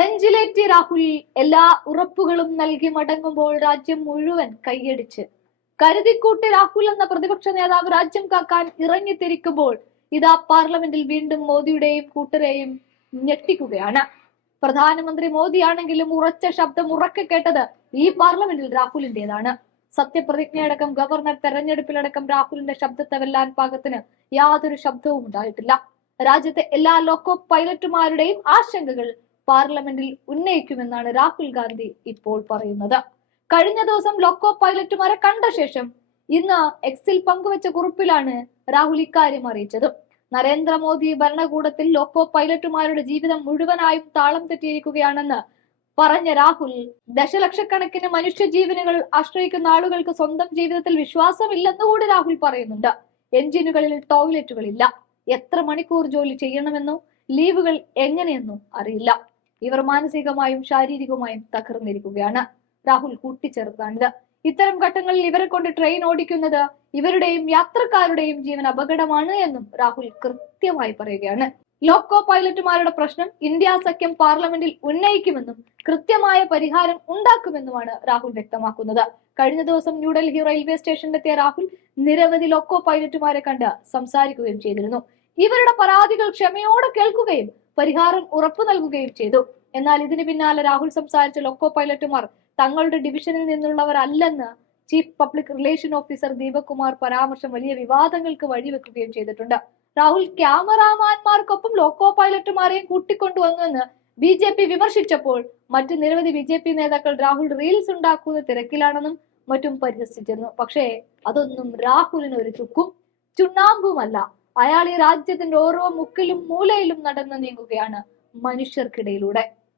നെഞ്ചിലേറ്റി രാഹുൽ എല്ലാ ഉറപ്പുകളും നൽകി മടങ്ങുമ്പോൾ രാജ്യം മുഴുവൻ കൈയടിച്ച്. കരുതിക്കൂട്ടി രാഹുൽ എന്ന പ്രതിപക്ഷ നേതാവ് രാജ്യം കാക്കാൻ ഇറങ്ങിത്തിരിക്കുമ്പോൾ ഇതാ പാർലമെന്റിൽ വീണ്ടും മോദിയുടെയും കൂട്ടരെയും ഞെട്ടിക്കുകയാണ്. പ്രധാനമന്ത്രി മോദിയാണെങ്കിലും ഉറച്ച ശബ്ദം ഉറക്കെ കേട്ടത് ഈ പാർലമെന്റിൽ രാഹുലിന്റേതാണ്. സത്യപ്രതിജ്ഞയടക്കം ഗവർണർ തെരഞ്ഞെടുപ്പിലടക്കം രാഹുലിന്റെ ശബ്ദത്തെ വെല്ലാൻ പാകത്തിന് യാതൊരു ശബ്ദവും ഉണ്ടായിട്ടില്ല. രാജ്യത്തെ എല്ലാ ലോക്കോ പൈലറ്റുമാരുടെയും ആശങ്കകൾ പാർലമെന്റിൽ ഉന്നയിക്കുമെന്നാണ് രാഹുൽ ഗാന്ധി ഇപ്പോൾ പറയുന്നത്. കഴിഞ്ഞ ദിവസം ലോക്കോ പൈലറ്റുമാരെ കണ്ട ശേഷം ഇന്ന് എക്സിൽ പങ്കുവച്ച കുറിപ്പിലാണ് രാഹുൽ ഇക്കാര്യം അറിയിച്ചത്. നരേന്ദ്രമോദി ഭരണകൂടത്തിൽ ലോക്കോ പൈലറ്റുമാരുടെ ജീവിതം മുഴുവനായും താളം തെറ്റിയിരിക്കുകയാണെന്ന് പറഞ്ഞ രാഹുൽ ദശലക്ഷക്കണക്കിന് മനുഷ്യജീവനുകൾ ആശ്രയിക്കുന്ന ആളുകൾക്ക് സ്വന്തം ജീവിതത്തിൽ വിശ്വാസമില്ലെന്നുകൂടി രാഹുൽ പറയുന്നുണ്ട്. എഞ്ചിനുകളിൽ ടോയ്ലറ്റുകളില്ല. എത്ര മണിക്കൂർ ജോലി ചെയ്യണമെന്നോ ലീവുകൾ എങ്ങനെയെന്നോ അറിയില്ല. ഇവർ മാനസികമായും ശാരീരികമായും തകർന്നിരിക്കുകയാണ്. രാഹുൽ കൂട്ടിച്ചേർത്താണിത് ഇത്തരം ഘട്ടങ്ങളിൽ ഇവരെ കൊണ്ട് ട്രെയിൻ ഓടിക്കുന്നത് ഇവരുടെയും യാത്രക്കാരുടെയും ജീവൻ അപകടമാണ് എന്നും രാഹുൽ കൃത്യമായി പറയുകയാണ്. ലോക്കോ പൈലറ്റുമാരുടെ പ്രശ്നം ഇന്ത്യ സഖ്യം പാർലമെന്റിൽ ഉന്നയിക്കുമെന്നും കൃത്യമായ പരിഹാരം ഉണ്ടാക്കുമെന്നുമാണ് രാഹുൽ വ്യക്തമാക്കുന്നത്. കഴിഞ്ഞ ദിവസം ന്യൂഡൽഹി റെയിൽവേ സ്റ്റേഷനിലെത്തിയ രാഹുൽ നിരവധി ലോക്കോ പൈലറ്റുമാരെ കണ്ട് സംസാരിക്കുകയും ചെയ്തിരുന്നു. ഇവരുടെ പരാതികൾ ക്ഷമയോടെ കേൾക്കുകയും പരിഹാരം ഉറപ്പു നൽകുകയും ചെയ്തു. എന്നാൽ ഇതിന് പിന്നാലെ രാഹുൽ സംസാരിച്ച ലോക്കോ പൈലറ്റുമാർ തങ്ങളുടെ ഡിവിഷനിൽ നിന്നുള്ളവരല്ലെന്ന് chief public relation officer Deepak Kumar പരാമർശം വലിയ വിവാദങ്ങൾക്ക് വഴിവെക്കുകയും ചെയ്തിട്ടുണ്ട്. രാഹുൽ ക്യാമറാമാൻമാർക്കൊപ്പം ലോക്കോ പൈലറ്റുമാരെയും കൂട്ടിക്കൊണ്ടുവന്നുവെന്ന് ബി ജെ പി വിമർശിച്ചപ്പോൾ മറ്റ് നിരവധി ബി ജെ പി നേതാക്കൾ രാഹുൽ റീൽസ് ഉണ്ടാക്കുന്ന തിരക്കിലാണെന്നും മറ്റും പരിഹസിച്ചിരുന്നു. പക്ഷേ അതൊന്നും രാഹുലിന് ഒരു ചുക്കും ചുണ്ണാമ്പുമല്ല. അയാൾ ഈ രാജ്യത്തിന്റെ ഓരോ മുക്കിലും മൂലയിലും നടന്നു നീങ്ങുകയാണ് മനുഷ്യർക്കിടയിലൂടെ.